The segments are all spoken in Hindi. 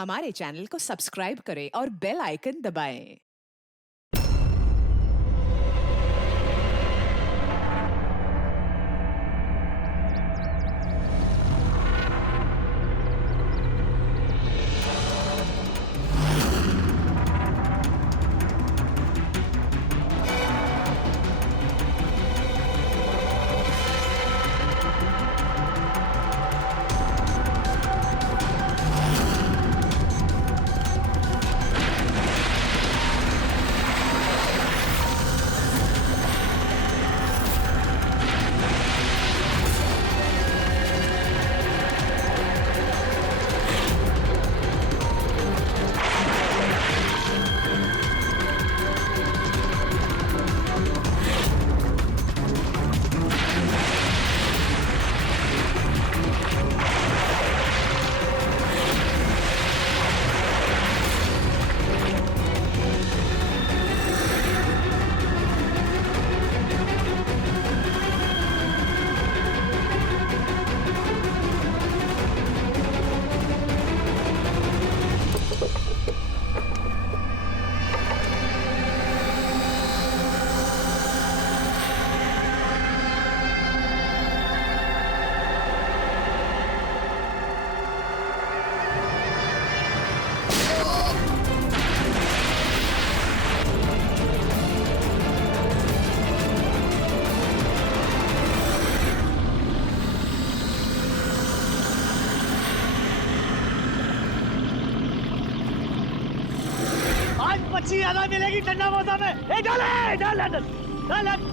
हमारे चैनल को सब्सक्राइब करें और बेल आइकन दबाएं। आज मच्छी ज्यादा मिलेगी ठंडा मौसम में। डाल डाल डाल डाल डाल।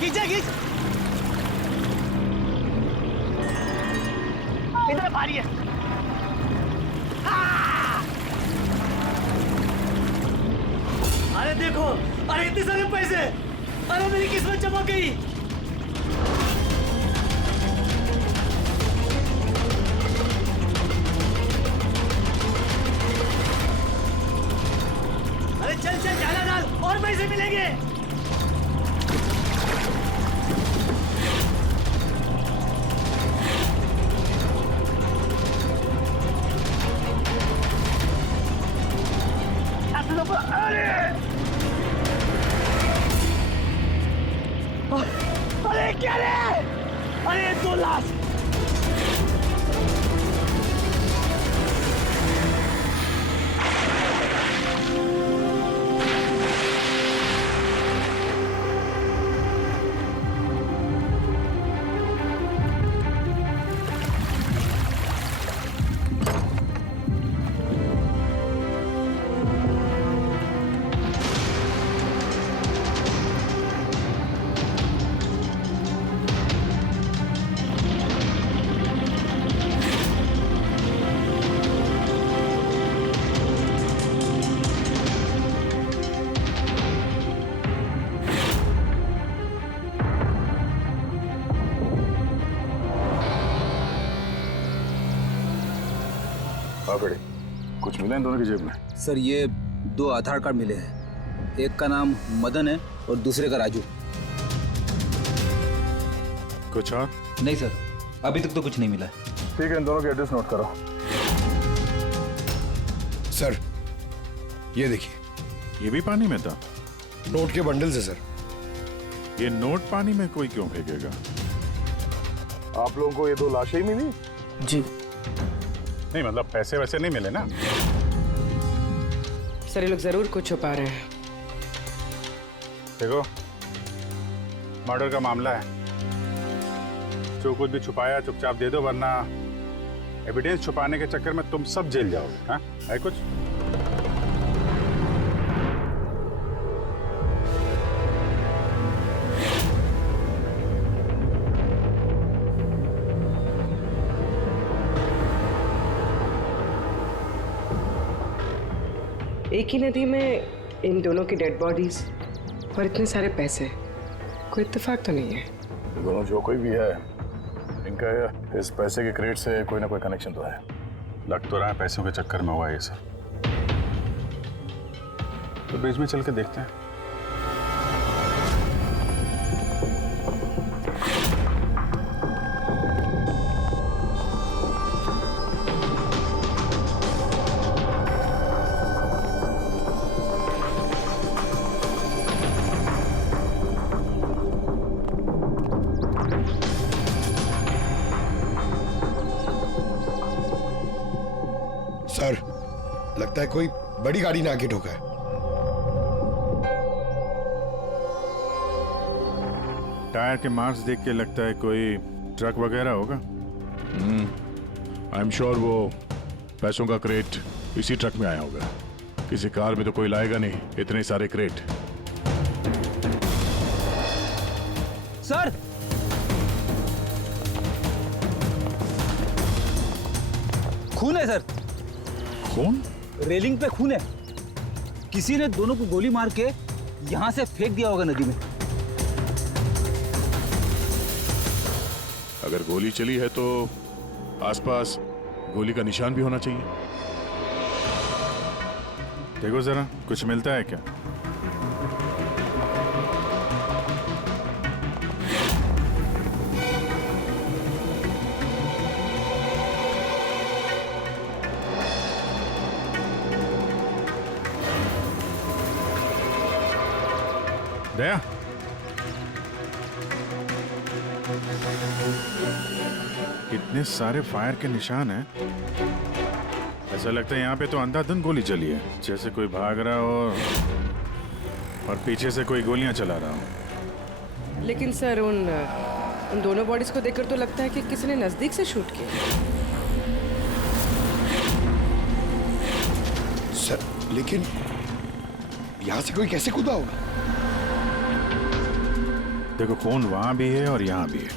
खींचा खींच, इधर भारी है। अरे देखो, अरे इतने सारे पैसे, अरे मेरी किस्मत चमक गई। अरे चल चल ज्यादा डाल और पैसे मिलेंगे। अरे क्या रे? अरे 2 लाख। कुछ मिला इन दोनों की जेब में? सर ये 2 आधार कार्ड मिले हैं, एक का नाम मदन है और दूसरे का राजू। कुछ और? नहीं सर, अभी तक तो कुछ नहीं मिला। ठीक है, इन दोनों के एड्रेस नोट करो। सर ये देखिए, ये भी पानी में था? नोट के बंडल से सर। ये नोट पानी में कोई क्यों फेंकेगा? आप लोगों को ये 2 लाशें ही मिली? जी नहीं मतलब पैसे वैसे नहीं मिले ना? सर, ये लोग जरूर कुछ छुपा रहे हैं। देखो, मर्डर का मामला है, जो कुछ भी छुपाया चुपचाप दे दो, वरना एविडेंस छुपाने के चक्कर में तुम सब जेल जाओगे। हाँ है कुछ? एक ही नदी में इन दोनों की डेड बॉडीज और इतने सारे पैसे, कोई इत्तेफाक तो नहीं है। दोनों जो कोई भी है, इनका इस पैसे के क्रेडिट से कोई ना कोई कनेक्शन तो है। लग तो रहा है पैसों के चक्कर में हुआ ये सब। तो ब्रिज में चल के देखते हैं। सर, लगता है कोई बड़ी गाड़ी ने आके ठोका है। टायर के मार्क्स देख के लगता है कोई ट्रक वगैरह होगा। आई एम श्योर वो पैसों का क्रेट इसी ट्रक में आया होगा। किसी कार में तो कोई लाएगा नहीं इतने सारे क्रेट। सर, खून है सर। कौन? रेलिंग पे खून है। किसी ने दोनों को गोली मार के यहां से फेंक दिया होगा नदी में। अगर गोली चली है तो आसपास गोली का निशान भी होना चाहिए। देखो जरा, कुछ मिलता है क्या? दया, कितने सारे फायर के निशान हैं। ऐसा लगता है यहाँ पे तो अंधाधुंध गोली चली है, जैसे कोई भाग रहा हो और पीछे से कोई गोलियां चला रहा हो। लेकिन सर उन दोनों बॉडीज को देखकर तो लगता है कि किसी ने नजदीक से शूट किया। सर, लेकिन यहां से कोई कैसे कूदा होगा? देखो, खून वहां भी है और यहाँ भी है।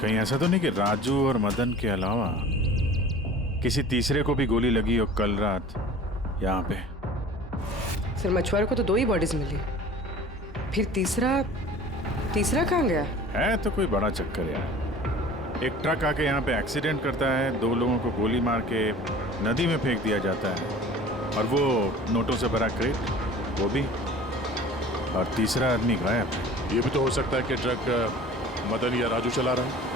कहीं ऐसा तो नहीं कि राजू और मदन के अलावा किसी तीसरे को भी गोली लगी हो कल रात यहाँ पे। सर, मछुआरों को तो 2 ही बॉडीज मिली, फिर तीसरा कहाँ गया? है तो कोई बड़ा चक्कर यार। एक ट्रक आके यहाँ पे एक्सीडेंट करता है, 2 लोगों को गोली मार के नदी में फेंक दिया जाता है, और वो नोटों से भरा क्रेट वो भी, और तीसरा आदमी गायब है। ये भी तो हो सकता है कि ट्रक मदन या राजू चला रहा है।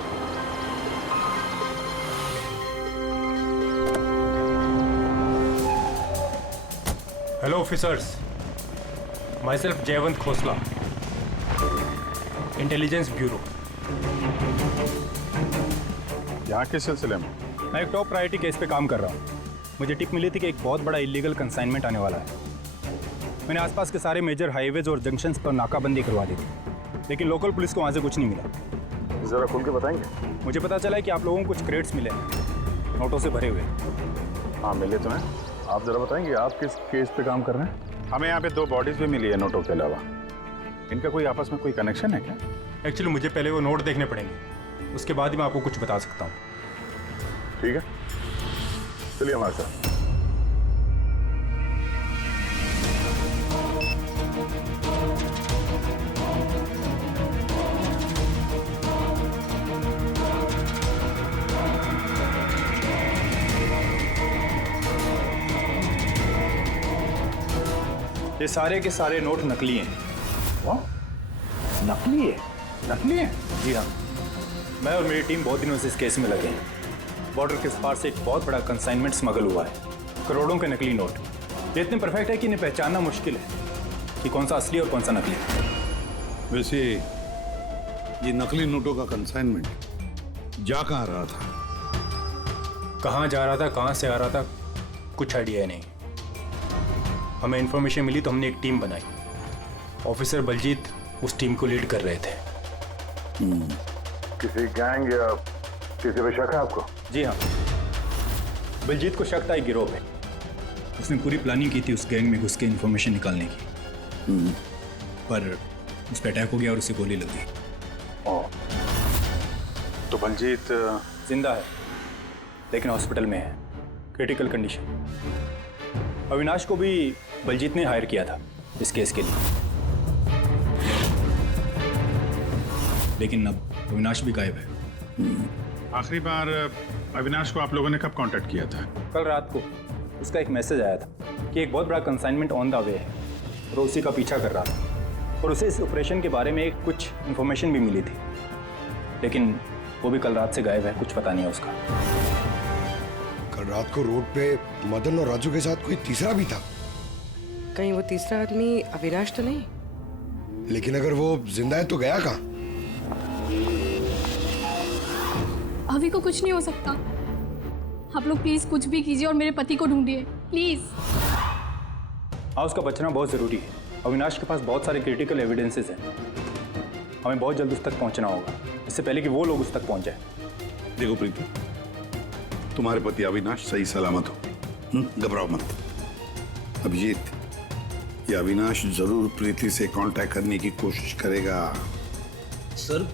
Hello officers, myself जयवंत खोसला, इंटेलिजेंस ब्यूरो। यहाँ के सिलसिले में मैं एक टॉप प्रायोरिटी केस पे काम कर रहा हूँ। मुझे टिप मिली थी कि एक बहुत बड़ा इलीगल कंसाइनमेंट आने वाला है। मैंने आसपास के सारे मेजर हाईवेज और जंक्शंस पर नाकाबंदी करवा दी थी, लेकिन लोकल पुलिस को वहाँ से कुछ नहीं मिला। जरा खुल के बताएंगे? मुझे पता चला है कि आप लोगों को कुछ क्रेट्स मिले हैं, नोटों से भरे हुए। हाँ, मिले तो हैं। आप जरा बताएंगे आप किस केस पे काम कर रहे हैं? हमें यहाँ पे 2 बॉडीज भी मिली है नोटों के अलावा। इनका कोई आपस में कोई कनेक्शन है क्या? एक्चुअली मुझे पहले वो नोट देखने पड़ेंगे, उसके बाद ही मैं आपको कुछ बता सकता हूँ। ठीक है, चलिए हमारे साथ। ये सारे के सारे नोट नकली हैं। नकली है? नकली है? जी हाँ, मैं और मेरी टीम बहुत दिनों से इस केस में लगे हैं। बॉर्डर के पार से एक बहुत बड़ा कंसाइनमेंट स्मगल हुआ है, करोड़ों के नकली नोट। ये इतने परफेक्ट है कि इन्हें पहचानना मुश्किल है कि कौन सा असली और कौन सा नकली है। वैसे ये नकली नोटों का कंसाइनमेंट जा कहाँ रहा था? कहाँ जा रहा था, कहाँ से आ रहा था, कुछ आइडिया नहीं। हमें इन्फॉर्मेशन मिली तो हमने एक टीम बनाई। ऑफिसर बलजीत उस टीम को लीड कर रहे थे। किसी गैंग या किसी पे शक है आपको? जी हाँ, बलजीत को शक था एक गिरोह पे। उसने पूरी प्लानिंग की थी उस गैंग में घुस के इन्फॉर्मेशन निकालने की, पर उस पर अटैक हो गया और उसे गोली लग गई। तो बलजीत जिंदा है, लेकिन हॉस्पिटल में है, क्रिटिकल कंडीशन। अविनाश को भी बलजीत ने हायर किया था इस केस के लिए, लेकिन अब अविनाश भी गायब है। आखिरी बार अविनाश को आप लोगों ने कब कांटेक्ट किया था? कल रात को उसका एक मैसेज आया था कि एक बहुत बड़ा कंसाइनमेंट ऑन द वे है, और उसी का पीछा कर रहा था और उसे इस ऑपरेशन के बारे में कुछ इन्फॉर्मेशन भी मिली थी, लेकिन वो भी कल रात से गायब है, कुछ पता नहीं है उसका। कल रात को रोड पे मदन और राजू के साथ कोई तीसरा भी था। कहीं वो तीसरा आदमी अविनाश तो नहीं? लेकिन अगर वो जिंदा है तो गया कहाँ? अभी को कुछ नहीं हो सकता। आप लोग प्लीज कुछ भी कीजिए और मेरे पति को ढूंढिए प्लीज। हाँ, उसका बचना बहुत ज़रूरी है। अविनाश के पास बहुत सारे क्रिटिकल एविडेंसेस हैं, हमें बहुत जल्द उस तक पहुंचना होगा, इससे पहले कि वो लोग उस तक पहुंच जाए। देखो प्रीति, तुम्हारे पति अविनाश सही सलामत हो, घबराओ मत। अभिजीत, ये अविनाश जरूर प्रीति से कांटेक्ट करने की कोशिश करेगा। सर,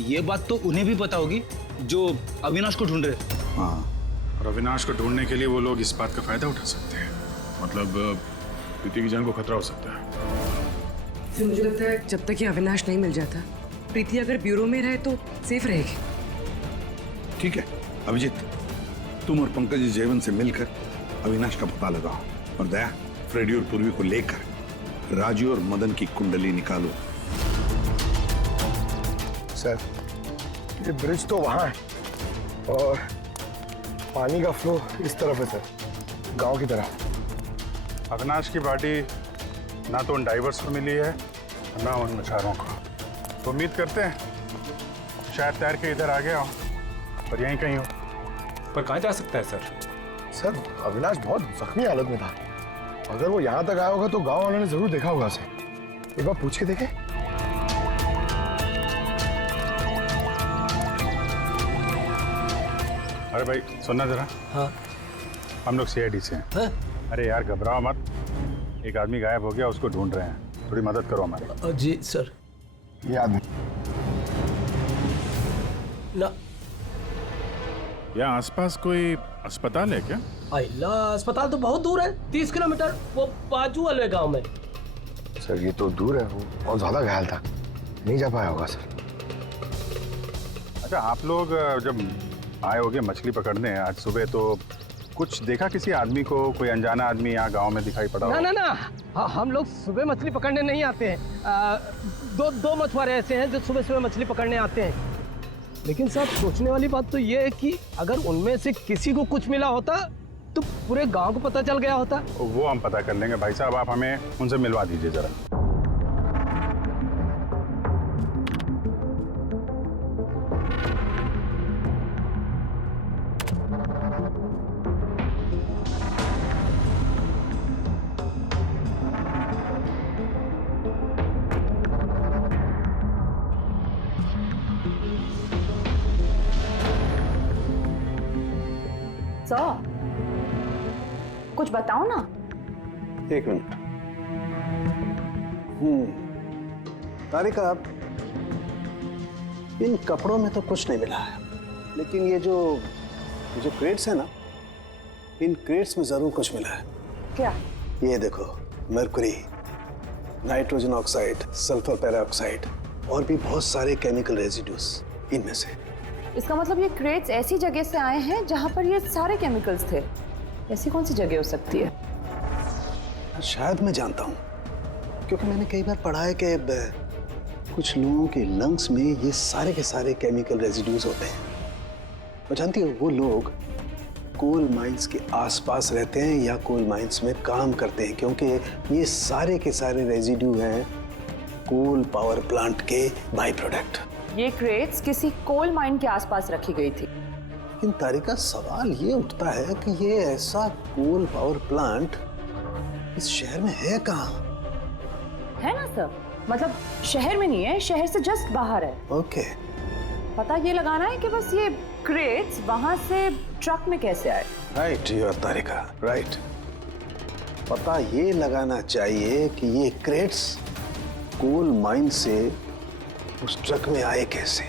ये बात तो उन्हें भी पता होगी जो अविनाश को ढूंढ रहे। हाँ, और अविनाश को ढूंढने के लिए वो लोग इस बात का फायदा उठा सकते हैं, मतलब प्रीति की जान को खतरा हो सकता है। तो मुझे लगता है जब तक ये अविनाश नहीं मिल जाता, प्रीति अगर ब्यूरो में रहे तो सेफ रहेगी। ठीक है अभिजीत, तुम और पंकज जयवंत से मिलकर अविनाश का पता लगाओ और दया, फ्रेडी और पूर्वी को लेकर राजू और मदन की कुंडली निकालो। सर, ये ब्रिज तो वहाँ है और पानी का फ्लो इस तरफ है सर, गांव की तरफ। अविनाश की बॉडी ना तो उन डाइवर्स को मिली है ना उन मछुआरों को, तो उम्मीद करते हैं शायद तैर के इधर आ गया हो और यहीं कहीं हो। पर कहाँ जा सकता है सर? सर, अविनाश बहुत जख्मी हालत में था। अगर वो यहाँ तक आया होगा तो गांव वालों ने जरूर देखा होगा उसे। एक बार पूछ के देखें। अरे भाई सुनना जरा। हाँ। हम लोग सीआईडी से हैं। हाँ? अरे यार घबराओ मत, एक आदमी गायब हो गया, उसको ढूंढ रहे हैं, थोड़ी मदद करो हमारी। जी सर। ये आदमी ना, यहाँ आसपास कोई अस्पताल है क्या? अल्लाह, अस्पताल तो बहुत दूर है, 30 किलोमीटर, वो बाजू वाले गांव में। सर, ये तो दूर है, वो बहुत ज्यादा घायल था, नहीं जा पाया होगा सर। अच्छा, आप लोग जब आए होगे मछली पकड़ने आज सुबह, तो कुछ देखा किसी आदमी को? कोई अनजाना आदमी यहाँ गांव में दिखाई पड़ा? ना ना ना, हम लोग सुबह मछली पकड़ने नहीं आते हैं। दो मछुआरे ऐसे हैं जो सुबह सुबह मछली पकड़ने आते हैं। लेकिन साहब, सोचने वाली बात तो ये है कि अगर उनमें से किसी को कुछ मिला होता तो पूरे गांव को पता चल गया होता। वो हम पता कर लेंगे भाई साहब, आप हमें उनसे मिलवा दीजिए जरा। कुछ बताओ ना। एक मिनट। तारिका, आप इन कपड़ों में तो कुछ नहीं मिला है, लेकिन ये जो क्रेट्स है ना, इन क्रेट्स में जरूर कुछ मिला है। क्या? ये देखो, mercury, nitrogen oxide, sulphur peroxide और भी बहुत सारे केमिकल रेजिड्यूज इनमें से। इसका मतलब ये क्रेट्स ऐसी जगह से आए हैं जहां पर ये सारे केमिकल्स थे। ऐसी कौन सी जगह हो सकती है? शायद मैं जानता हूँ, क्योंकि मैंने कई बार पढ़ा है कि कुछ लोगों के लंग्स में ये सारे के सारे केमिकल रेजिड्यूज होते हैं। और जानती हो, वो लोग कोल माइंस के आसपास रहते हैं या कोल माइंस में काम करते हैं, क्योंकि ये सारे के सारे रेजिड्यू हैं कोल पावर प्लांट के बाई प्रोडक्ट। ये क्रेट्स किसी कोल माइन के आसपास रखी गई थी। लेकिन तारिका, सवाल ये उठता है कि ये ऐसा कोल पावर प्लांट इस शहर में है कहाँ? है ना सर, मतलब शहर में नहीं है, शहर से जस्ट बाहर है। ओके। पता ये लगाना है कि बस ये क्रेट्स वहां से ट्रक में कैसे आए। Right you are Tarika, right. पता ये लगाना चाहिए कि ये क्रेट्स कोल माइन से उस ट्रक में आए कैसे।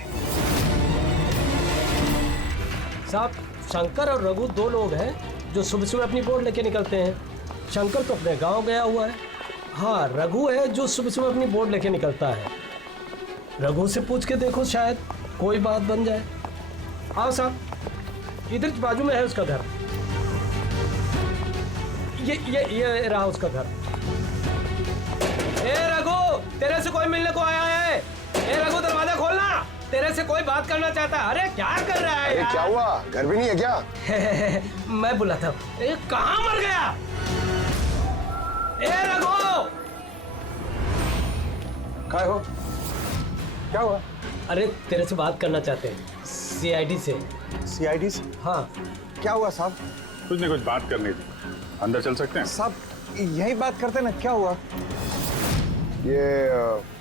साहब, शंकर और रघु दो लोग हैं जो सुबह सुबह अपनी बोट लेके निकलते हैं। शंकर तो अपने गांव गया हुआ है। हाँ, रघु है जो सुबह सुबह अपनी बोट लेके निकलता है। रघु से पूछ के देखो, शायद कोई बात बन जाए। आओ साहब, इधर बाजू में है उसका घर। ये रहा उसका घर। ए रघु, तेरे से कोई मिलने को आया है। ए रघु, दरवाजा खोलना, तेरे से कोई बात करना चाहता है। अरे क्या कर रहा है? अरे क्या हुआ, घर भी नहीं है क्या? मैं बुलाता हूँ। ए, कहाँ मर गया? ए रघु, क्या हो? क्या हुआ? अरे तेरे से बात करना चाहते हैं, सीआईडी से। सीआईडी से? हाँ। क्या हुआ साहब? कुछ नहीं, कुछ बात करनी थी। अंदर चल सकते हैं? साहब यही बात करते ना, क्या हुआ? ये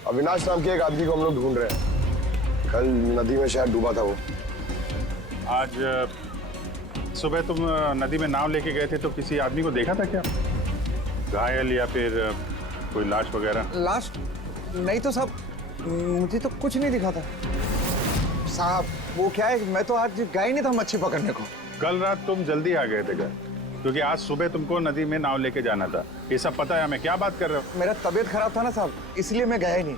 अविनाश नाम के एक आदमी को हम लोग ढूंढ रहे हैं। कल नदी में शायद डूबा था वो। आज सुबह तुम नदी में नाव लेके गए थे तो किसी आदमी को देखा था क्या? घायल या फिर कोई लाश वगैरह? लाश नहीं तो साहब, मुझे तो कुछ नहीं दिखा था साहब। वो क्या है, मैं तो आज गया ही नहीं था मच्छी पकड़ने को। कल रात तुम जल्दी आ गए थे घर, क्योंकि आज सुबह तुमको नदी में नाव लेके जाना था। ये सब पता है हमें, क्या बात कर रहे हो? मेरा तबीयत खराब था ना साहब, इसलिए मैं गया ही नहीं।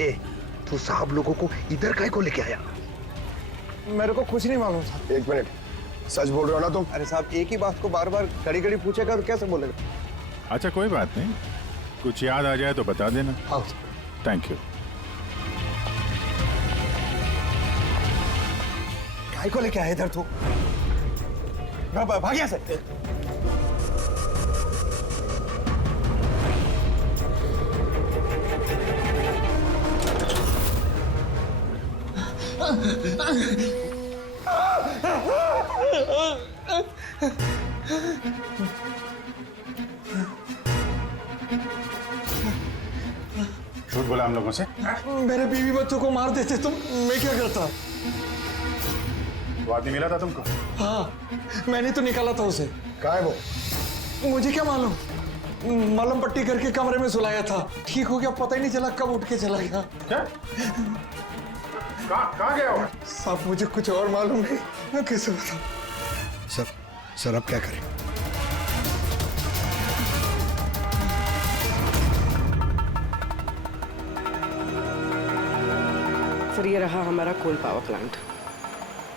ए, तू साहब लोगों को इधर काहे को लेके आया? मेरे को कुछ नहीं मालूम साहब। एक मिनट, सच बोल रहे हो ना तुम? अरे साहब, एक ही बात को बार बार घड़ी घड़ी पूछेगा तो कैसे बोलेगा? अच्छा कोई बात नहीं, कुछ याद आ जाए तो बता देना। हाँ। Thank you. काहे को लेके आया इधर तू? भाग यहाँ से। झूठ बोला हम लोगों से? मेरे बीवी बच्चों को मार देते तुम, मैं क्या करता? वो आदमी मिला था तुमको? हाँ, मैंने तो निकाला था उसे। कहाँ है वो? मुझे क्या मालूम, मलम पट्टी करके कमरे में सुलाया था, ठीक हो गया, पता ही नहीं चला कब उठ के चला गया। क्या? कहाँ गया वो? साहब मुझे कुछ और मालूम नहीं, मैं कैसे बताऊं? सर अब क्या करें? सर ये रहा हमारा कोल पावर प्लांट।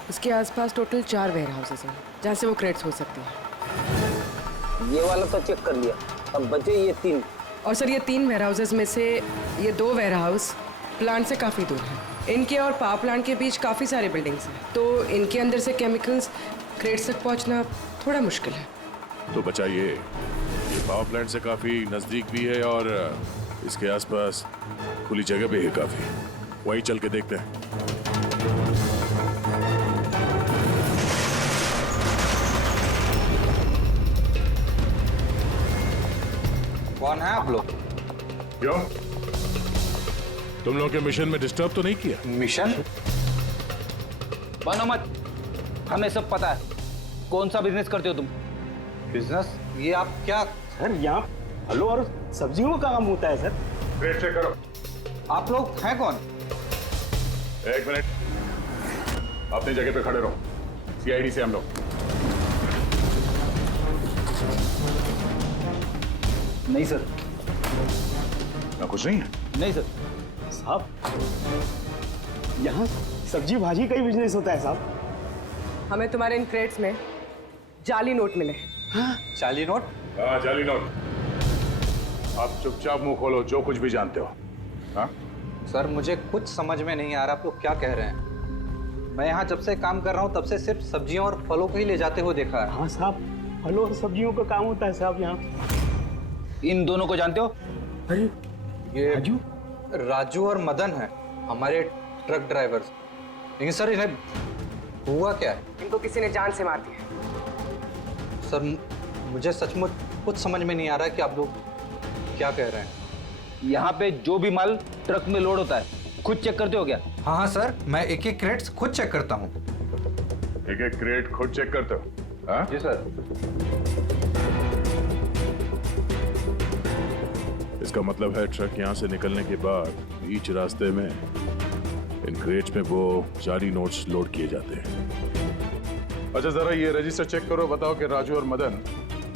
इसके आसपास टोटल 4 वेयर हाउसेस हैं जहाँ से वो क्रेट्स हो सकते हैं। ये वाला तो चेक कर लिया, अब बचे ये 3। और सर ये 3 वेयर हाउसेस में से ये 2 वेयर हाउस प्लांट से काफ़ी दूर हैं। इनके और पावर प्लांट के बीच काफ़ी सारे बिल्डिंग्स हैं, तो इनके अंदर से केमिकल्स क्रेट्स तक पहुँचना थोड़ा मुश्किल है। तो बचाइए, ये पावर प्लांट से काफ़ी नज़दीक भी है और इसके आसपास खुली जगह भी है काफ़ी, वहीं चल के देखते हैं। कौन है आप लोग? क्यों, तुम लोगों के मिशन में डिस्टर्ब तो नहीं किया? मिशन? बनो मत, हमें सब पता है। कौन सा बिजनेस करते हो तुम? बिजनेस? ये आप क्या? सर यहाँ फलों और सब्जियों का काम होता है सर। क्रेट चेक करो। आप लोग हैं कौन? एक मिनट, अपनी जगह पे खड़े रहो। सीआईडी से हम लोग। नहीं सर। ना कुछ नहीं है? नहीं सर। साहब यहाँ सब्जी भाजी का ही बिजनेस होता है साहब। हमें तुम्हारे इन क्रेट्स में जाली नोट मिले। हाँ? जाली नोट? हाँ जाली नोट। आप चुपचाप मुंह खोलो, जो कुछ भी जानते हो। हाँ सर मुझे कुछ समझ में नहीं आ रहा आप लोग क्या कह रहे हैं। मैं यहाँ जब से काम कर रहा हूँ तब से सिर्फ सब्जियों और फलों को ही ले जाते हुए देखा है। हाँ साहब, फलों और सब्जियों का काम होता है साहब यहाँ। इन दोनों को जानते हो? अरे ये राजू और मदन है, हमारे ट्रक ड्राइवर्स। लेकिन सर इन्हें हुआ क्या है? इनको किसी ने जान से मार दिया। सर मुझे सचमुच कुछ समझ में नहीं आ रहा है कि आप लोग क्या कह रहे हैं। यहाँ पे जो भी माल ट्रक में लोड होता है खुद चेक करते हो क्या? हाँ हाँ सर, मैं एक एक क्रेट्स खुद चेक करता हूँ। एक एक क्रेट खुद चेक करते हो? हाँ जी सर। इसका मतलब है ट्रक यहाँ से निकलने के बाद बीच रास्ते में इन क्रेट्स में वो जाली नोट्स लोड किए जाते हैं। अच्छा जरा ये रजिस्टर चेक करो, बताओ कि राजू और मदन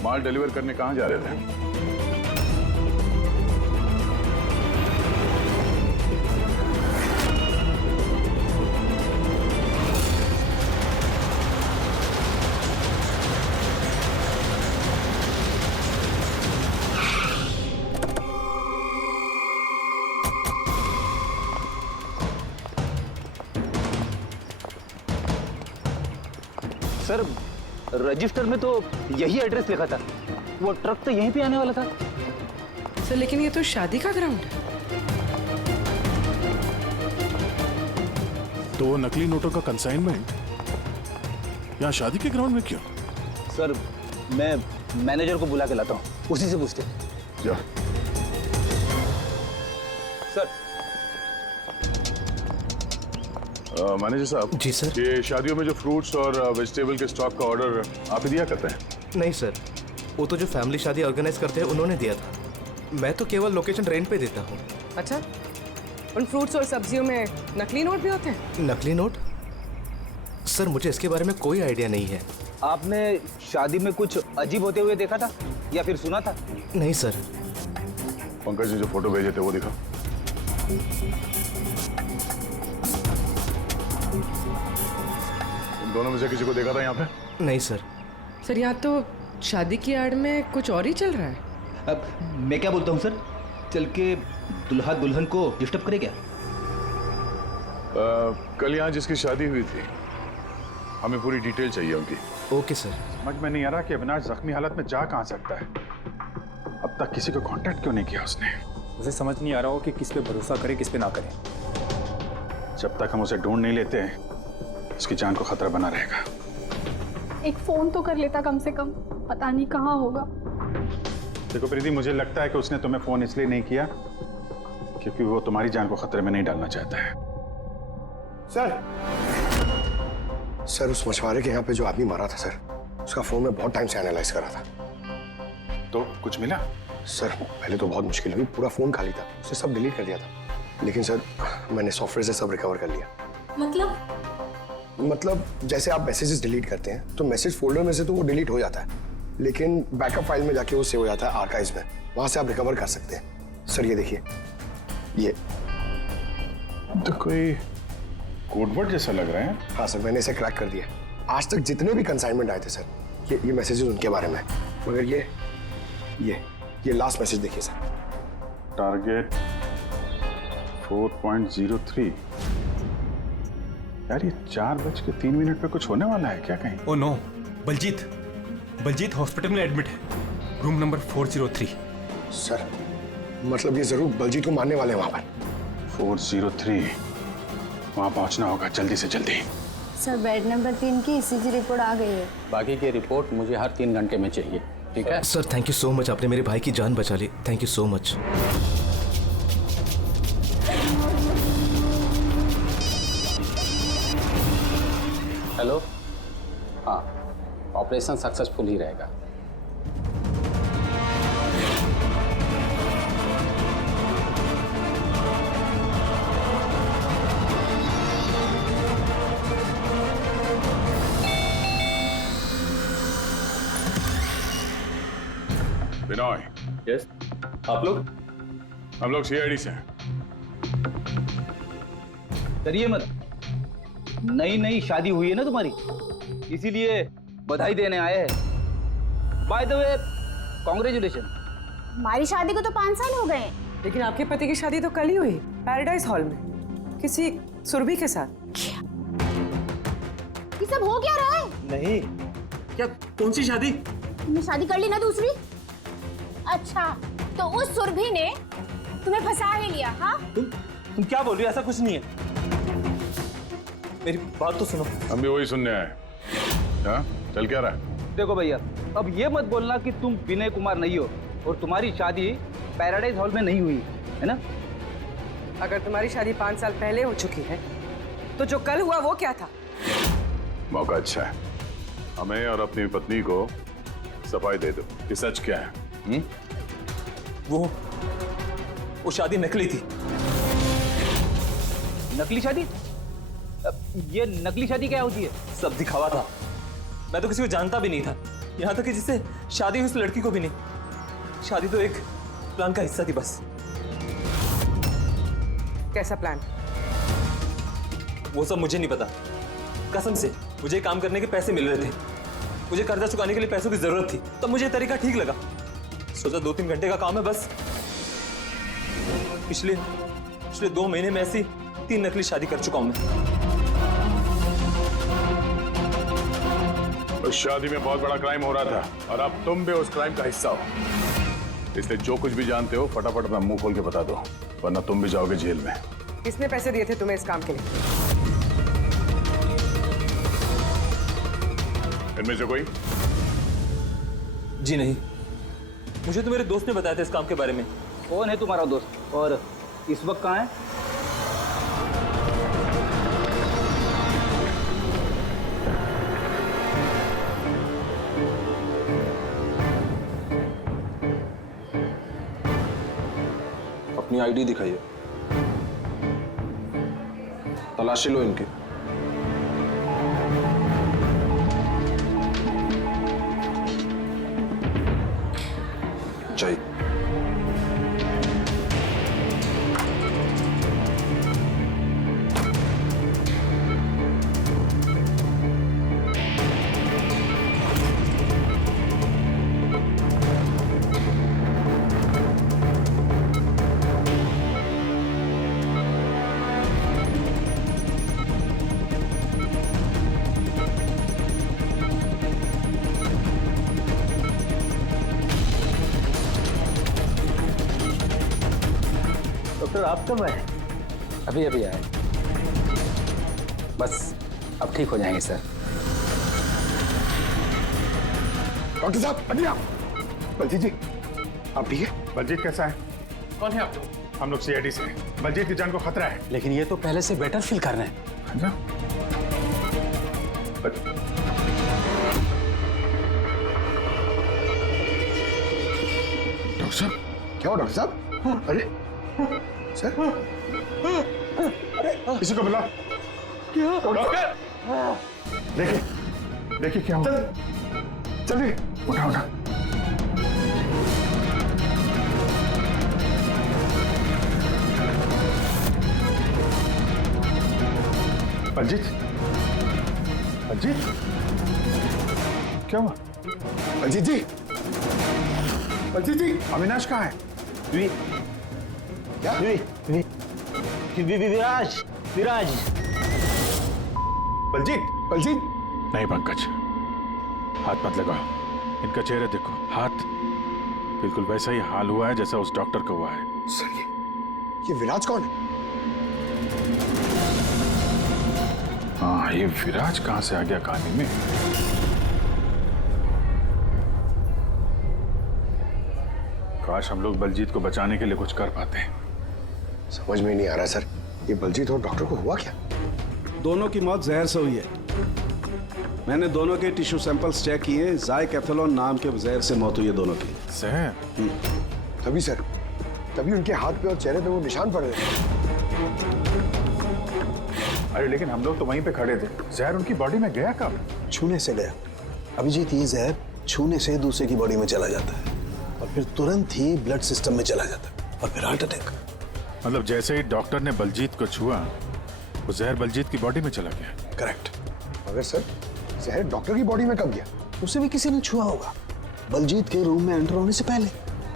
माल डिलीवर करने कहाँ जा रहे थे? सर रजिस्टर में तो यही एड्रेस लिखा था, वो ट्रक तो यहीं पे आने वाला था। सर लेकिन ये तो शादी का ग्राउंड है। तो नकली नोटों का कंसाइनमेंट यहाँ शादी के ग्राउंड में क्यों? सर मैं मैनेजर को बुला के लाता हूँ, उसी से पूछते। जा। सर मैनेजर साहब। जी सर। ये शादियों में जो फ्रूट्स और वेजिटेबल के स्टॉक का ऑर्डर आप ही दिया करते हैं? नहीं सर, वो तो जो फैमिली शादी ऑर्गेनाइज करते हैं उन्होंने दिया था। मैं तो केवल लोकेशन रेंट पे देता हूँ। अच्छा, उन फ्रूट्स और सब्जियों में नकली नोट भी होते हैं? नकली नोट? सर मुझे इसके बारे में कोई आइडिया नहीं है। आपने शादी में कुछ अजीब होते हुए देखा था या फिर सुना था? नहीं सर। पंकज ने जो फोटो भेजे थे वो दिखा। इन दोनों में से किसी को देखा था यहाँ पे? नहीं सर। सर यहाँ तो शादी की आड़ में कुछ और ही चल रहा है। अब मैं क्या बोलता हूँ सर, चल के दुल्हा दुल्हन को डिस्टर्ब करे क्या? कल यहाँ जिसकी शादी हुई थी हमें पूरी डिटेल चाहिए उनकी। Okay sir. समझ में नहीं आ रहा कि अविनाश जख्मी हालत में जा कहाँ सकता है। अब तक किसी को कांटेक्ट क्यों नहीं किया उसने? मुझे समझ नहीं आ रहा हो कि किस पे भरोसा करे किस पे ना करे। जब तक हम उसे ढूंढ नहीं लेते उसकी जान को खतरा बना रहेगा। एक फोन तो कर लेता कम से कम, पता नहीं कहाँ होगा। देखो प्रीति, मुझे लगता है कि उसने तुम्हें फोन इसलिए नहीं किया क्योंकि वो तुम्हारी जान को खतरे में नहीं डालना चाहता है। सर उस मछुआरे के यहाँ पे जो आदमी मारा था सर, उसका फोन में बहुत टाइम से एनालाइज करा था। तो कुछ मिला? सर पहले तो बहुत मुश्किल हुई, पूरा फोन खाली था, उसने सब डिलीट कर दिया था। लेकिन सर मैंने सॉफ्टवेयर से सब रिकवर कर लिया। मतलब जैसे आप मैसेजेस डिलीट करते हैं तो मैसेज फोल्डर में से तो वो डिलीट हो जाता है, लेकिन बैकअप फाइल में जाके वो सेव हो जाता है आर्काइव्स में, वहां से आप रिकवर कर सकते हैं। सर ये देखिए, ये तो कोई कोडवर्ड जैसा लग रहा है। हाँ सर, मैंने इसे क्रैक कर दिया। आज तक जितने भी कंसाइनमेंट आए थे सर, ये मैसेजेस उनके बारे में है। मगर ये लास्ट मैसेज देखिए सर। टारगेट 4.03। यार ये 4:03 पे कुछ होने वाला है क्या कहीं? ओ नो, बलजीत हॉस्पिटल में एडमिट है, रूम नंबर 403। सर मतलब ये जरूर बलजीत को मारने वाले हैं वहां पर। 403 वहां पहुंचना होगा जल्दी से जल्दी। सर बेड नंबर 3 की ECG रिपोर्ट आ गई है। बाकी की रिपोर्ट मुझे हर 3 घंटे में चाहिए, ठीक है? Sir thank you so much, आपने मेरे भाई की जान बचा ली। Thank you so much. Hello, हाँ, ऑपरेशन सक्सेसफुल ही रहेगा। बिनॉय। यस, आप लोग? हम लोग CID से हैं। डरिए मत, नई शादी हुई है ना तुम्हारी, इसीलिए बधाई देने आए हैं। By the way congratulation. हमारी शादी को तो 5 साल हो गए, लेकिन आपके पति की शादी तो कल ही हुई, पैराडाइज हॉल में, किसी सुरभि के साथ। ये सब हो क्या रहा है? नहीं, क्या कौन सी शादी? तुमने शादी कर ली ना दूसरी? अच्छा, तो उस सुरभि ने तुम्हें फंसा ही लिया? हाँ, तुम क्या बोल रही हो? ऐसा कुछ नहीं है, मेरी बात तो सुनो। हम भी वही सुनने आए। हाँ, चल क्या रहा है? देखो भैया, अब ये मत बोलना कि तुम विनय कुमार नहीं हो और तुम्हारी शादी पैराडाइज हॉल में नहीं हुई है ना? अगर तुम्हारी शादी 5 साल पहले हो चुकी है तो जो कल हुआ वो क्या था? मौका अच्छा है, हमें और अपनी पत्नी को सफाई दे दो कि सच क्या है। वो शादी नकली थी। नकली शादी? ये नकली शादी क्या होती है? सब दिखावा था, मैं तो किसी को जानता भी नहीं था, यहाँ तक कि जिससे शादी हुई उस लड़की को भी नहीं। शादी तो एक प्लान का हिस्सा थी बस। कैसा प्लान? वो सब मुझे नहीं पता, कसम से। मुझे काम करने के पैसे मिल रहे थे, मुझे कर्जा चुकाने के लिए पैसों की जरूरत थी, तब मुझे तरीका ठीक लगा। सोचा 2-3 घंटे का काम है बस। पिछले 2 महीने में ऐसी 3 नकली शादी कर चुका हूं मैं। उस शादी में बहुत बड़ा क्राइम हो रहा था और अब तुम भी उस क्राइम का हिस्सा हो। इसलिए जो कुछ भी जानते हो फटाफट अपना मुंह खोल के बता दो, वरना तुम भी जाओगे जेल में। किसने पैसे दिए थे तुम्हें इस काम के लिए? इनमें से कोई? जी नहीं, मुझे तो मेरे दोस्त ने बताया था इस काम के बारे में। कौन है तुम्हारा दोस्त और इस वक्त कहाँ है? अपनी आईडी दिखाइए, तलाशी लो इनकी। चाहिए डॉक्टर आप कब आए? अभी अभी आए, बस अब ठीक हो जाएंगे सर। डॉक्टर साहब अनिया, बलजीत जी आप ठीक है? बलजीत कैसा है? कौन है आप लोग? हम लोग सीआईडी से हैं। बलजीत की जान को खतरा है। लेकिन ये तो पहले से बेटर फील कर रहे हैं। डॉक्टर साहब क्या हो? डॉक्टर साहब अरे सर, किसी को बुला। क्या डॉक्टर? देखिए देखिए क्या हुआ। चलिए उठा उठा। बलजीत, बलजीत क्या हुआ? बलजीत जी, बलजीत जी अविनाश कहाँ है? क्या? विराज, विराज। बलजीत, बलजीत नहीं पंकज, हाथ मत लगाओ। इनका चेहरा देखो, हाथ बिल्कुल वैसा ही हाल हुआ है जैसा उस डॉक्टर का हुआ है। सर ये विराज कौन है? हाँ, ये विराज कहाँ से आ गया कहानी में? काश हम लोग बलजीत को बचाने के लिए कुछ कर पाते। समझ में नहीं आ रहा सर, ये बलजीत और डॉक्टर को हुआ क्या? दोनों की मौत जहर से हुई है। मैंने दोनों के टिश्यू सैंपल्स चेक किए, जाइकैथोलोन नाम के जहर से मौत हुई है दोनों की। जहर? तभी सर, तभी उनके हाथ पे और चेहरे पे वो निशान पड़ रहे थे। अरे लेकिन हम लोग तो वहीं पे खड़े थे, जहर उनकी बॉडी में गया कब? छूने से गया। अभिजीत, ये जहर छूने से दूसरे की बॉडी में चला जाता है और फिर तुरंत ही ब्लड सिस्टम में चला जाता है और फिर हार्ट अटैक। मतलब जैसे ही डॉक्टर ने बलजीत को छुआ, वो जहर बलजीत की बॉडी में चला गया। करेक्ट। मगर सर जहर डॉक्टर की बॉडी में कब गया? उसे भी किसी ने छुआ होगा, बलजीत के रूम में एंटर होने से पहले।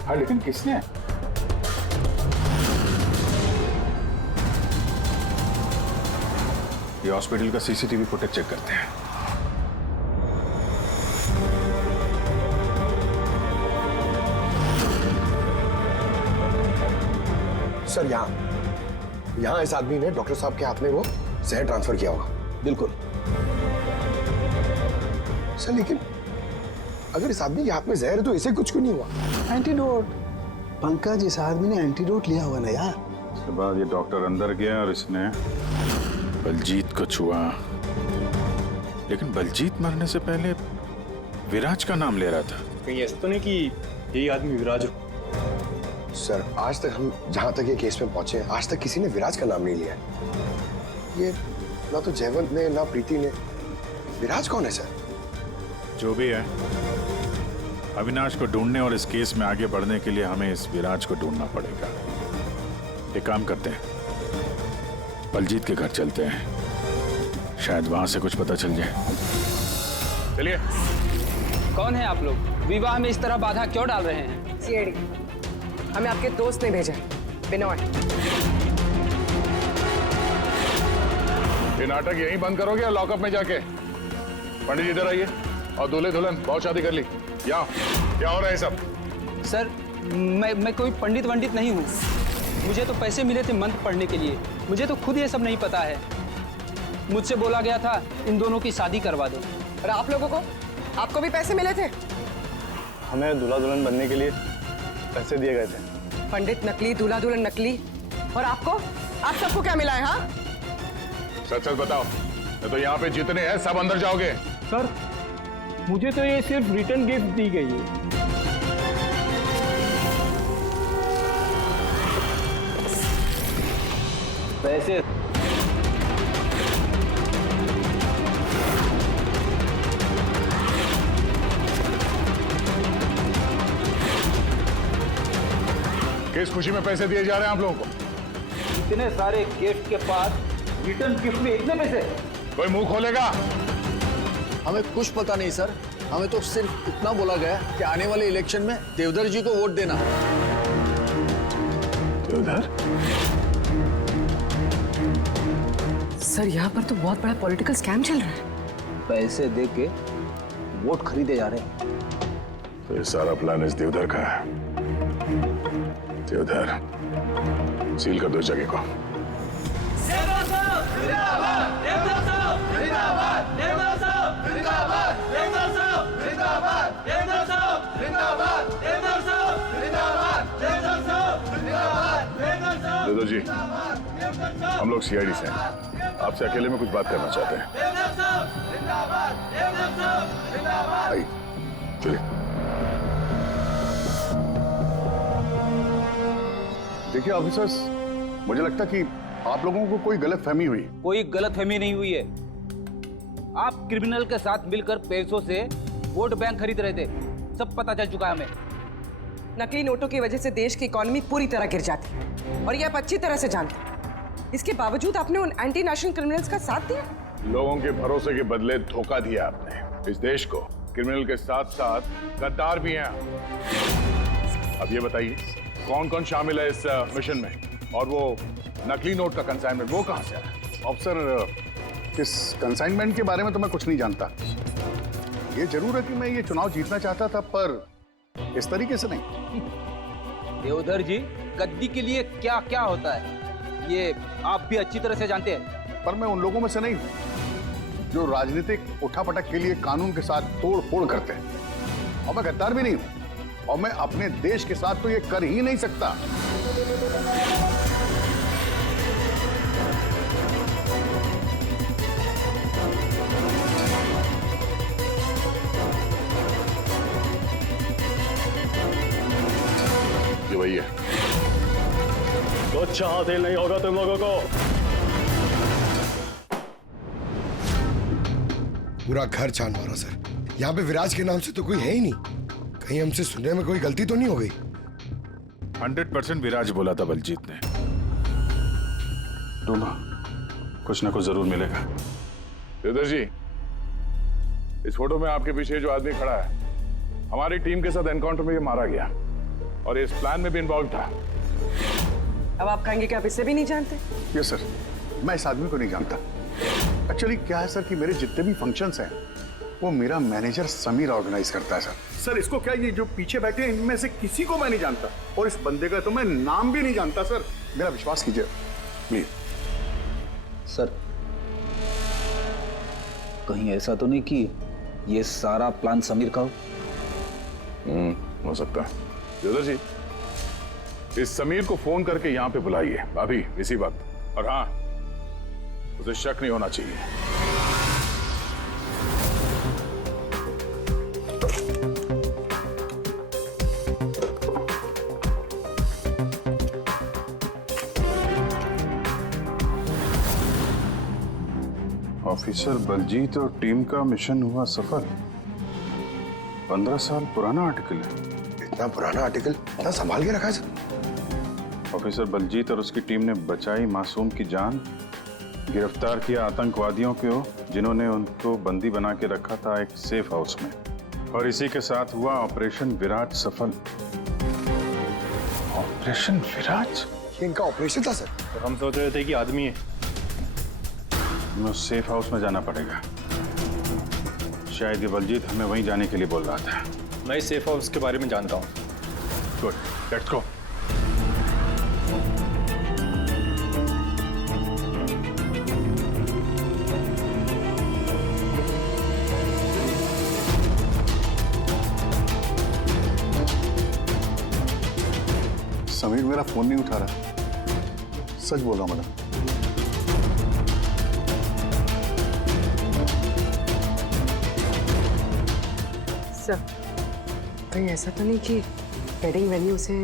हाँ, लेकिन किसने? ये हॉस्पिटल का सीसीटीवी फुटेज चेक करते हैं। सर यहाँ इस आदमी ने डॉक्टर साहब के हाथ में वो जहर ट्रांसफर किया होगा। बिल्कुल सर, लेकिन अगर इस आदमी के हाथ में जहर है तो इसे कुछ क्यों नहीं हुआ? एंटीडोट। पंकज, इस आदमी ने एंटीडोट लिया हुआ ना यार। उसके बाद ये डॉक्टर अंदर गया और इसने बलजीत को छुआ। लेकिन बलजीत मरने से पहले विराज का नाम ले रहा था। कहीं ऐसा तो नहीं कि यही आदमी विराज हो? सर आज तक हम जहां तक ये केस में पहुंचे, आज तक किसी ने विराज का नाम नहीं लिया है। ये ना तो जयवंत ने ना प्रीति ने। विराज कौन है सर? जो भी है, अविनाश को ढूंढने और इस केस में आगे बढ़ने के लिए हमें इस विराज को ढूंढना पड़ेगा। एक काम करते हैं, बलजीत के घर चलते हैं, शायद वहां से कुछ पता चल जाए। चलिए। कौन है आप लोग? विवाह में इस तरह बाधा क्यों डाल रहे हैं? सीआईडी, हमें आपके दोस्त ने भेजा, बिनोय। ये नाटक यहीं बंद करोगे या लॉकअप में जाके? पंडित जी इधर आइए। और दूल्हे दुल्हन बहुत शादी कर ली। क्या क्या हो रहा है सब? सर मैं कोई पंडित वंडित नहीं हूँ। मुझे तो पैसे मिले थे मंत्र पढ़ने के लिए। मुझे तो खुद ये सब नहीं पता है। मुझसे बोला गया था इन दोनों की शादी करवा दो। और आप लोगों को, आपको भी पैसे मिले थे? हमें दूल्हा दुल्हन बनने के लिए पैसे दिए गए थे। पंडित नकली, दूल्हा दुल्हन नकली, और आपको, आप सबको क्या मिला है? हाँ, सच सच बताओ, नहीं तो यहाँ पे जितने हैं सब अंदर जाओगे। सर मुझे तो ये सिर्फ रिटर्न गिफ्ट दी गई है। पैसे किस खुशी में पैसे दिए जा रहे हैं आप लोगों को? इतने सारे गिफ्ट के पास रिटर्न गिफ्ट में इतने पैसे? कोई मुंह खोलेगा? हमें कुछ पता नहीं सर, हमें तो सिर्फ इतना बोला गया कि आने वाले इलेक्शन में देवधर जी को वोट देना। देवधर? सर यहाँ पर तो बहुत बड़ा पॉलिटिकल स्कैम चल रहा है। पैसे दे के वोट खरीदे जा रहे हैं। तो ये सारा प्लान इस देवधर का है। देवधर, सील कर दो इस जगह को। देवधर जी, हम लोग सीआईडी से हैं, आपसे अकेले में कुछ बात करना चाहते हैं। आइए, चलिए। देखिए ऑफिसर्स, मुझे लगता कि आप लोगों को कोई गलतफहमी हुई। कोई गलतफहमी नहीं हुई है। आप क्रिमिनल के साथ मिलकर पैसों से वोट बैंक खरीद रहे थे, सब पता चल चुका है हमें। नकली नोटों की वजह से देश की इकोनॉमी पूरी तरह गिर जाती है, और ये आप अच्छी तरह से जानते हैं। इसके बावजूद आपने उन एंटी नेशनल क्रिमिनल्स का साथ दिया। लोगों के भरोसे के बदले धोखा दिया आपने इस देश को। क्रिमिनल के साथ साथ गद्दार भी हैं। अब ये बताइए, कौन कौन शामिल है इस मिशन में? और वो नकली नोट का कंसाइनमेंट वो कहां से आया? ऑफिसर, इस कंसाइनमेंट के बारे में तो मैं कुछ नहीं जानता। ये जरूर है कि मैं ये चुनाव जीतना चाहता था, पर इस तरीके से नहीं। देवधर जी, गद्दी के लिए क्या क्या होता है ये आप भी अच्छी तरह से जानते हैं। पर मैं उन लोगों में से नहीं हूं जो राजनीतिक उठापटक के लिए कानून के साथ तोड़ फोड़ करते हैं, और मैं गद्दार भी नहीं हूं, और मैं अपने देश के साथ तो ये कर ही नहीं सकता। ये वही है। कुछ हासिल नहीं होगा तुम लोगों को। पूरा घर छान मारा सर। यहाँ पे विराज के नाम से तो कोई है ही नहीं। कहीं हमसे सुनने में कोई गलती तो नहीं हो गई? 100% विराज बोला था बलजीत ने। ढूंढो, कुछ ना कुछ जरूर मिलेगा। देवधर जी, इस फोटो में आपके पीछे जो आदमी खड़ा है, हमारी टीम के साथ एनकाउंटर में ये मारा गया, और इस प्लान में भी इन्वॉल्व था। अब आप कहेंगे कि आप इसे भी नहीं जानते? यस सर, मैं इस आदमी को नहीं जानता। एक्चुअली क्या है सर कि मेरे जितने भी फंक्शंस हैं वो मेरा मैनेजर समीर ऑर्गेनाइज करता है सर। सर इसको क्या, ये जो पीछे बैठे हैं इनमें से किसी को मैं नहीं जानता, और इस बंदे का तो मैं नाम भी नहीं जानता सर। मेरा विश्वास कीजिए प्लीज। सर कहीं ऐसा तो नहीं कि ये सारा प्लान समीर का हो? हो सकता है। देवधर जी, इस समीर को फोन करके यहाँ पे बुलाइए अभी इसी वक्त, और हाँ, उसे शक नहीं होना चाहिए। ऑफिसर बलजीत और टीम का मिशन हुआ सफल। 15 साल पुराना आर्टिकल है। इतना पुराना आर्टिकल इतना संभाल के रखा है सर? ऑफिसर बलजीत और उसकी टीम ने बचाई मासूम की जान, गिरफ्तार किया आतंकवादियों को जिन्होंने उनको बंदी बना के रखा था एक सेफ हाउस में, और इसी के साथ हुआ ऑपरेशन विराज सफल। ऑपरेशन विराज? ये इनका ऑपरेशन था सर? तो हम सोच रहे थे कि आदमी है। हमें उस सेफ हाउस में जाना पड़ेगा। शायद ये बलजीत हमें वहीं जाने के लिए बोल रहा था। मैं इस सेफ हाउस के बारे में जानता हूँ। Good, let's go. समीर मेरा फोन नहीं उठा रहा। सच बोल रहा हूं मैडम। सर, कहीं ऐसा तो नहीं कि वेडिंग वेन्यू से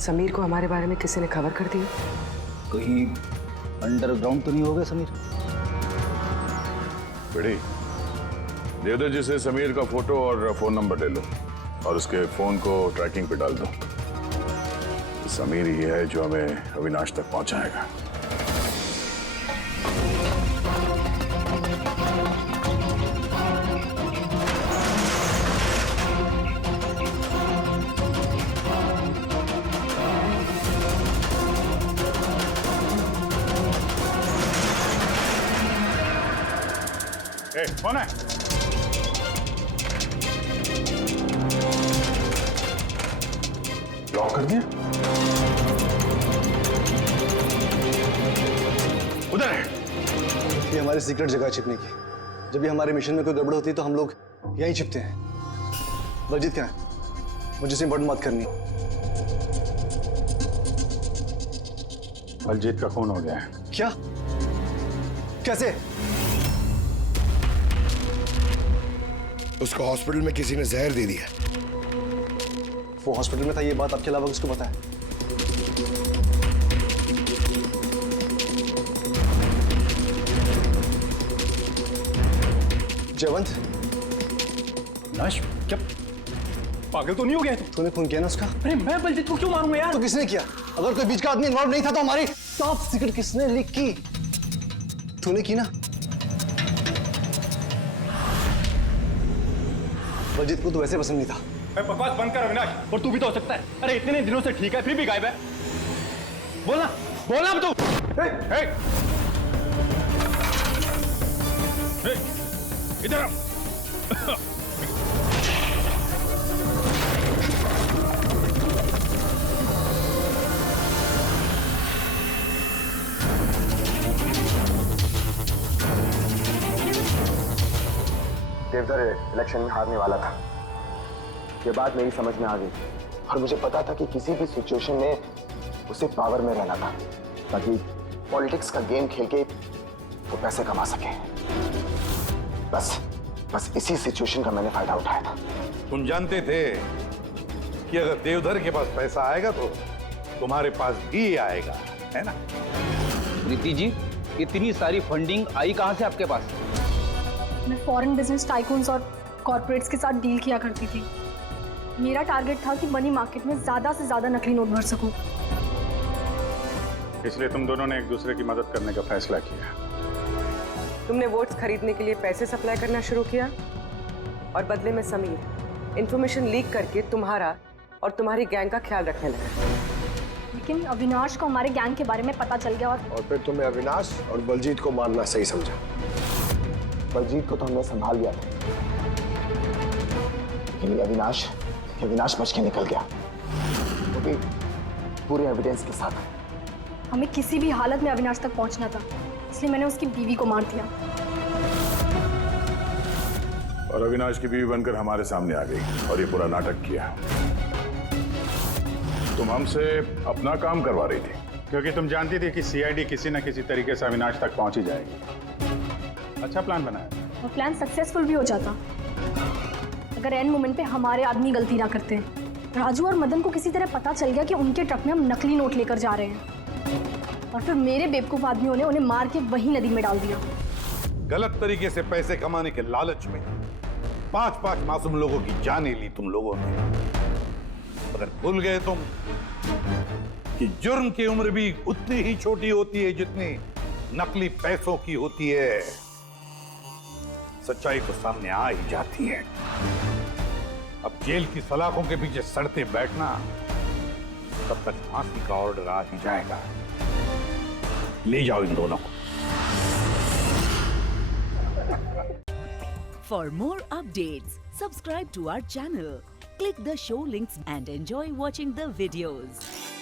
समीर को हमारे बारे में किसी ने खबर कर दी? कहीं अंडरग्राउंड तो नहीं हो गया समीर? बेटी, देवदत्त जी से समीर का फोटो और फोन नंबर ले लो और उसके फोन को ट्रैकिंग पे डाल दो। समीर ही है जो हमें अविनाश तक पहुंचाएगा। कौन है? लॉक कर दिया? उधर है। ये हमारी सीक्रेट जगह है छिपने की। जब भी हमारे मिशन में कोई गड़बड़ होती है तो हम लोग यहीं छिपते हैं। बलजीत क्या है? मुझे से इंपॉर्टेंट बात करनी। बलजीत का खून हो गया है। क्या? कैसे? उसको हॉस्पिटल में किसी ने जहर दे दिया। वो हॉस्पिटल में था, ये बात आपके अलावा किसको पता है? जयवंत, नाश, क्या पागल तो नहीं हो गया तू? तूने खून किया ना उसका? अरे मैं बलजीत को क्यों मारूंगा यार? तो किसने किया? अगर कोई बीच का आदमी इन्वॉल्व नहीं था तो हमारी टॉप सीक्रेट किसने लीक की? तूने की ना? बलजीत को तो वैसे पसंद नहीं था। बकवास बंद कर अविनाश, और तू भी तो हो सकता है। अरे इतने दिनों से ठीक है, फिर भी गायब है। बोलना, बोलना अब तू। इधर आओ। देवधर इलेक्शन में हारने वाला था। ये बात मेरी समझ में आ गई और मुझे पता था कि किसी भी सिचुएशन में उसे पावर में रहना था ताकि पॉलिटिक्स का गेम खेल के वो पैसे कमा सके। बस इसी सिचुएशन का मैंने फायदा उठाया था। तुम जानते थे कि अगर देवधर के पास पैसा आएगा तो तुम्हारे पास भी आएगा, है ना? प्रीति जी, इतनी सारी फंडिंग आई कहां से आपके पास? मैं फॉरेन बिजनेस टाइकून्स और कॉर्पोरेट्स के साथ डील किया करती थी। मेरा टारगेट था कि मनी मार्केट में ज्यादा से ज्यादा नकली नोट भर सकूं। इसलिए तुम दोनों ने एक दूसरे की मदद करने का फैसला किया। तुमने वोट्स खरीदने के लिए पैसे सप्लाई करना शुरू किया और बदले में समीर इंफॉर्मेशन लीक करके तुम्हारा और तुम्हारी गैंग का ख्याल रखने लगा। लेकिन अविनाश को हमारे गैंग के बारे में पता चल गया और फिर तुमने अविनाश और बलजीत को मारना सही समझा। बलजीत को तो हमने संभाल लिया था, लेकिन अविनाश बच के निकल गया, वो भी पूरे एविडेंस के साथ। हमें किसी भी हालत में अविनाश तक पहुंचना था, इसलिए मैंने उसकी बीवी को मार दिया। और अविनाश की बीवी बनकर हमारे सामने आ गई और ये पूरा नाटक किया। तुम हमसे अपना काम करवा रही थी क्योंकि तुम जानती थी कि सीआईडी किसी न किसी तरीके से अविनाश तक पहुंच ही जाएगी। अच्छा प्लान बनाया। और प्लान सक्सेसफुल भी हो जाता अगर एंड मोमेंट पे हमारे आदमी गलती ना करते। राजू और मदन को किसी तरह पता चल गया कि उनके ट्रक में हम नकली नोट लेकर जा रहे हैं और फिर मेरे बेवकूफ आदमियों ने उन्हें मार के वही नदी में डाल दिया। गलत तरीके से पैसे कमाने के लालच में 5-5 मासूम लोगों की जानें ली तुम लोगों ने। अगर भूल गए तुम कि जुर्म की उम्र भी उतनी ही छोटी होती है जितनी नकली पैसों की होती है। सच्चाई तो सामने आ ही जाती है। अब जेल की सलाखों के पीछे सड़ते बैठना, तब तक फांसी का ऑर्डर आ ही जाएगा। ले जाओ इन दोनों को। For more updates, subscribe to our channel, click the show links and enjoy watching the videos.